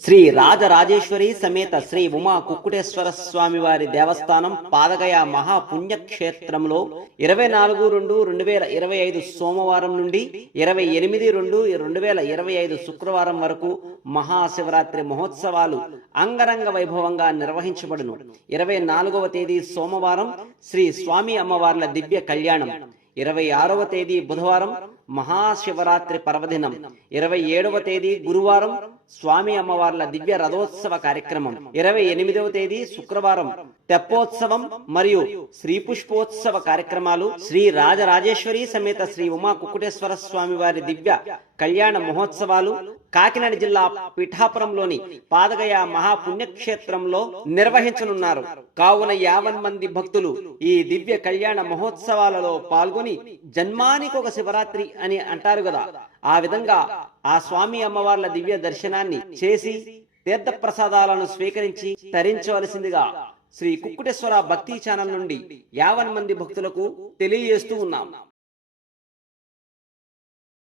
శ్రీ రాజరాజేశ్వరి సమేత శ్రీ ఉమా కుక్కుటేశ్వర స్వామి వారి దేవస్థానం పాదగయ మహాపుణ్యక్షేత్రంలో 24/2/2025 సోమవారం నుండి 28/2/2025 శుక్రవారం వరకు మహాశివరాత్రి మహోత్సవాలు అంగరంగ వైభవంగా నిర్వహించబడును. 24వ తేదీ సోమవారం శ్రీ స్వామి అమ్మవార్ల దివ్య కళ్యాణం, 26వ తేదీ బుధవారం మహాశివరాత్రి పర్వదినం, 27వ తేదీ గురువారం స్వామి అమ్మవార్ల దివ్య రథోత్సవ కార్యక్రమం, 28వ తేదీ శుక్రవారం తెప్పోత్సవం మరియు శ్రీ పుష్పోత్సవ కార్యక్రమాలు, శ్రీ రాజరాజేశ్వరి సమేత శ్రీ ఉమా కుక్కుటేశ్వర స్వామి వారి దివ్య కళ్యాణ మహోత్సవాలు కాకినాడ జిల్లా పిఠాపురంలోని పాదగయ మహాపుణ్యక్షేత్రంలో నిర్వహించనున్నారు. కావున 50 మంది భక్తులు ఈ దివ్య కళ్యాణ మహోత్సవాలలో పాల్గొని జన్మానికి ఒక శివరాత్రి అని అంటారు కదా, ఆ విధంగా ఆ స్వామి అమ్మవార్ల దివ్య దర్శనాన్ని చేసి తీర్థ ప్రసాదాలను స్వీకరించి తరించవలసిందిగా శ్రీ కుక్కుటేశ్వర భక్తి ఛానల్ నుండి 50 మంది భక్తులకు తెలియజేస్తూ ఉన్నాం.